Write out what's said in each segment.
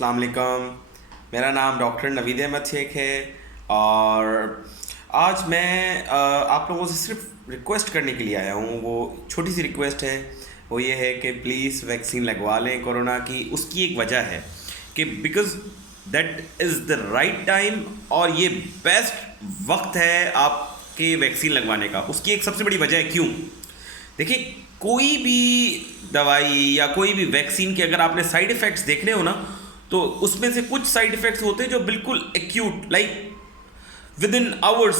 अस्सलाम वालेकुम। मेरा नाम डॉक्टर नवीद अहमद शेख है और आज मैं आप लोगों से सिर्फ रिक्वेस्ट करने के लिए आया हूँ। वो छोटी सी रिक्वेस्ट है, वो ये है कि प्लीज़ वैक्सीन लगवा लें कोरोना की। उसकी एक वजह है कि because that is the right time और ये बेस्ट वक्त है आपके वैक्सीन लगवाने का। उसकी एक सबसे बड़ी वजह है क्यों। देखिए, कोई भी दवाई या कोई भी वैक्सीन के अगर आपने साइड इफ़ेक्ट्स देखने हो ना, तो उसमें से कुछ साइड इफ़ेक्ट्स होते हैं जो बिल्कुल acute, like with in hours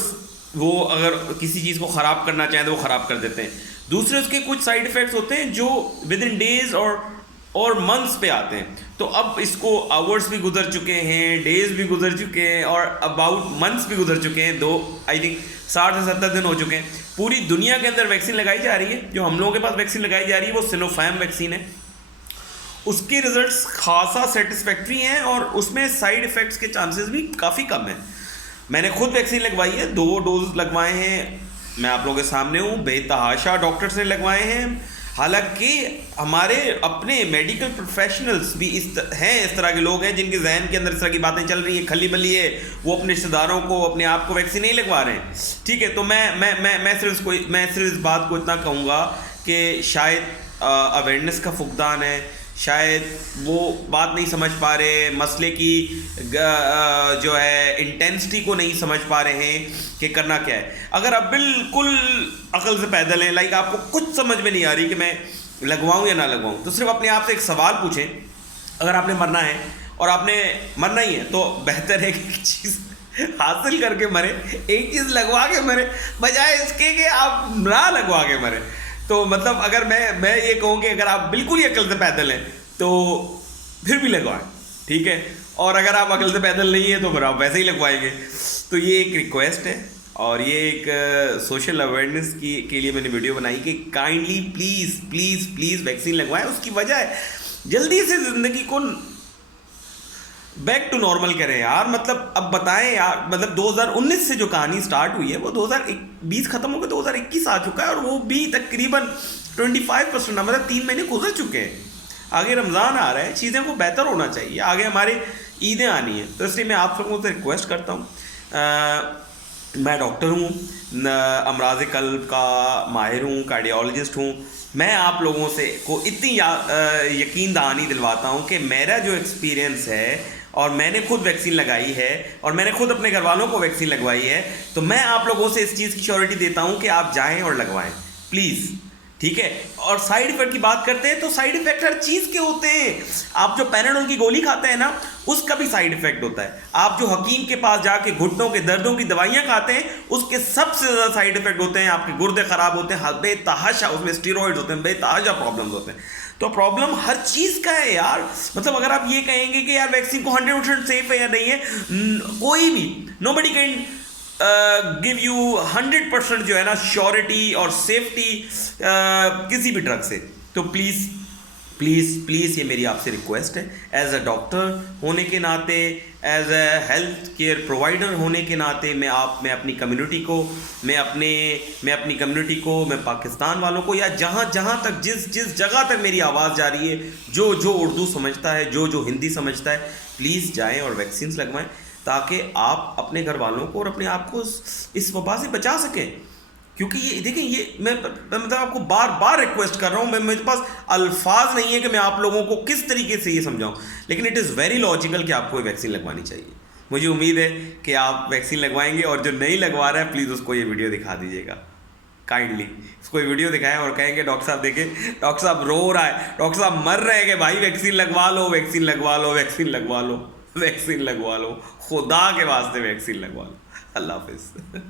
वो अगर किसी चीज़ को ख़राब करना चाहें तो वो ख़राब कर देते हैं। दूसरे उसके कुछ साइड इफ़ेक्ट्स होते हैं जो विद इन डेज़ और मंथ्स पे आते हैं। तो अब इसको आवर्स भी गुजर चुके हैं, डेज़ भी गुजर चुके हैं और अबाउट मंथ्स भी गुजर चुके हैं। दो आई थिंक 60 से 70 दिन हो चुके हैं। पूरी दुनिया के अंदर वैक्सीन लगाई जा रही है। जो हम लोगों के पास वैक्सीन लगाई जा रही है वो सिनोफार्म वैक्सीन है। उसके रिजल्ट्स खासा सेटिस्फैक्ट्री हैं और उसमें साइड इफ़ेक्ट्स के चांसेस भी काफ़ी कम हैं। मैंने खुद वैक्सीन लगवाई है, 2 डोज लगवाए हैं। मैं आप लोगों के सामने हूँ, बेतहाशा डॉक्टर्स ने लगवाए हैं। हालांकि हमारे अपने मेडिकल प्रोफेशनल्स भी इस तरह के लोग हैं जिनके जहन के अंदर इस तरह की बातें चल रही हैं, खली बली है, वो अपने रिश्तेदारों को, अपने आप को वैक्सीन नहीं लगवा रहे हैं। ठीक है, तो मैं सिर्फ इस बात को इतना कहूँगा कि शायद अवेयरनेस का फुकदान है, शायद वो बात नहीं समझ पा रहे, मसले की जो है इंटेंसिटी को नहीं समझ पा रहे हैं कि करना क्या है। अगर आप बिल्कुल अकल से पैदल हैं, लाइक आपको कुछ समझ में नहीं आ रही कि मैं लगवाऊं या ना लगवाऊं, तो सिर्फ अपने आप से एक सवाल पूछें। अगर आपने मरना है और आपने मरना ही है तो बेहतर है कि एक चीज़ हासिल करके मरे, एक चीज़ लगवा के मरे, बजाय इसके कि आप ना लगवा के मरे। तो मतलब अगर मैं ये कहूँ कि अगर आप बिल्कुल ही अकल से पैदल हैं तो फिर भी लगवाएं, ठीक है। और अगर आप अकल से पैदल नहीं है तो फिर आप वैसे ही लगवाएंगे। तो ये एक रिक्वेस्ट है और ये एक सोशल अवेयरनेस के लिए मैंने वीडियो बनाई कि kindly please please please vaccine लगवाएं। उसकी वजह है जल्दी से ज़िंदगी को बैक टू नॉर्मल करें यार। मतलब अब बताएं यार, मतलब 2019 से जो कहानी स्टार्ट हुई है वो 2020 ख़त्म हो गया, 2021 आ चुका है और वो भी तकरीबन 25%, मतलब 3 महीने गुजर चुके हैं। आगे रमज़ान आ रहा है, चीज़ें को बेहतर होना चाहिए, आगे हमारी ईदें आनी है। तो इसलिए मैं आप लोगों से रिक्वेस्ट करता हूँ। मैं डॉक्टर हूँ, अमराज़ क़ल्ब का माहिर हूँ, कार्डियोलॉजिस्ट हूँ। मैं आप लोगों से को इतनी यकीन दहानी दिलवाता हूँ कि मेरा जो एक्सपीरियंस है और मैंने खुद वैक्सीन लगाई है और मैंने खुद अपने घर वालों को वैक्सीन लगवाई है, तो मैं आप लोगों से इस चीज़ की श्योरिटी देता हूँ कि आप जाएं और लगवाएं प्लीज़, ठीक है। और साइड इफ़ेक्ट की बात करते हैं तो साइड इफ़ेक्ट हर चीज़ के होते हैं। आप जो पैराडोल की गोली खाते हैं ना, उसका भी साइड इफ़ेक्ट होता है। आप जो हकीम के पास जाके घुटनों के दर्दों की दवाइयाँ खाते हैं, उसके सबसे ज़्यादा साइड इफ़ेक्ट होते हैं, आपके गुर्दे ख़राब होते हैं, बेतहाशा उसमें स्टीरॉइड्स होते हैं, बेतहाशा प्रॉब्लम्स होते हैं। तो प्रॉब्लम हर चीज़ का है यार। मतलब अगर आप ये कहेंगे कि यार वैक्सीन को 100% सेफ है या नहीं है, कोई भी नोबडी कैन गिव यू 100% जो है ना श्योरिटी और सेफ्टी किसी भी ड्रग से। तो प्लीज़ प्लीज़ प्लीज़ ये मेरी आपसे रिक्वेस्ट है, एज अ डॉक्टर होने के नाते, as a health care provider होने के नाते, मैं अपनी कम्युनिटी को, मैं अपनी कम्युनिटी को, मैं पाकिस्तान वालों को, या जहाँ तक जिस जगह तक मेरी आवाज़ जा रही है, जो उर्दू समझता है, जो हिंदी समझता है, प्लीज़ जाएँ और वैक्सीन्स लगवाएँ ताकि आप अपने घर वालों को और अपने आप को इस वबा से बचा सकें। क्योंकि ये देखें, ये मैं मतलब आपको बार बार रिक्वेस्ट कर रहा हूँ, मेरे पास अल्फाज नहीं है कि मैं आप लोगों को किस तरीके से ये समझाऊँ, लेकिन इट इज़ वेरी लॉजिकल कि आपको वैक्सीन लगवानी चाहिए। मुझे उम्मीद है कि आप वैक्सीन लगवाएंगे और जो नहीं लगवा रहा है प्लीज़ उसको ये वीडियो दिखा दीजिएगा, काइंडली उसको ये वीडियो दिखाएं और कहेंगे डॉक्टर साहब देखें, डॉक्टर साहब रो रहा है, डॉक्टर साहब मर रहे हैं कि भाई वैक्सीन लगवा लो, वैक्सीन लगवा लो, वैक्सीन लगवा लो, वैक्सीन लगवा लो, खुदा के वास्ते वैक्सीन लगवा लो। अल्लाह हाफिज़।